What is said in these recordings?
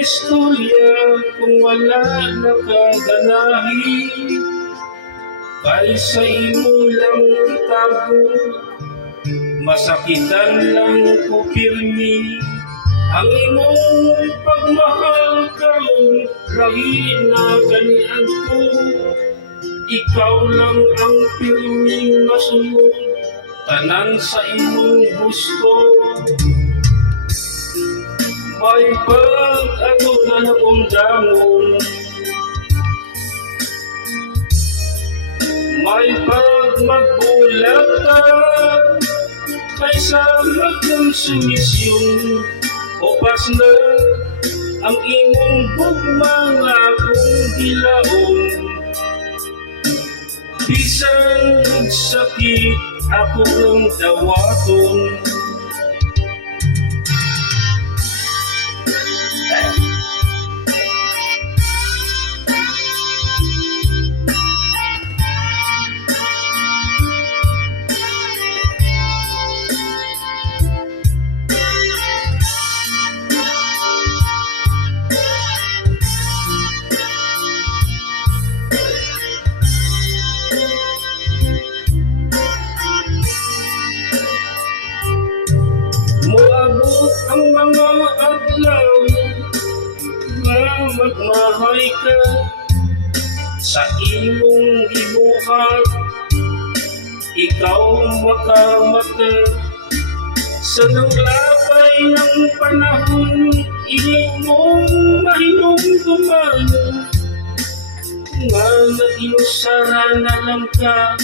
istorya kung wala nakaganahi, kaysa imo lang itago, masakitan lang ko pirmi. Ang imong pagmahal karon rahil na ganian ko, ikaw lang ang pirming masunod tanan sa imong gusto. May pag-ato na nakundangon, may pagmagbulat ka, kaysa magkonsumisyon. Opas na ang imong bugma nga akong gilaon, bisan sakit ako ng dawaton. Moabot ang mga adlaw nga magmahay ka sa imong gibuhat, ikaw makamata sa naglabay ng panahon. Imong mahinumduman nga nag-inusara na lang ka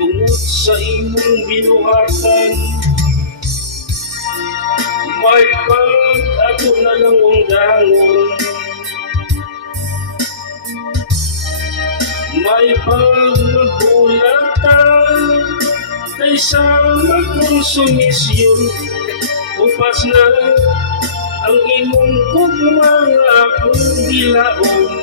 tungod sa imong binuhatan. May pag-ato na lang ungdangon, may pagmagulat ka, kaysa magkonsumisyon. Upas na ang imong gugma nga akong gilaon,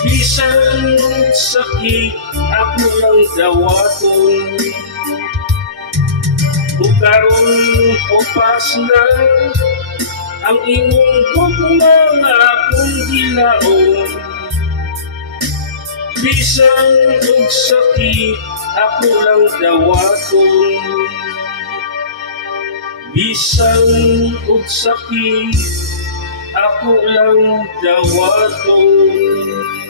bisan sakit ako lang dawaton. Karon upas na ang imong gugma nga akong gilaon, bisan og sakit ako lang dawaton. Bisan og sakit ako lang dawaton.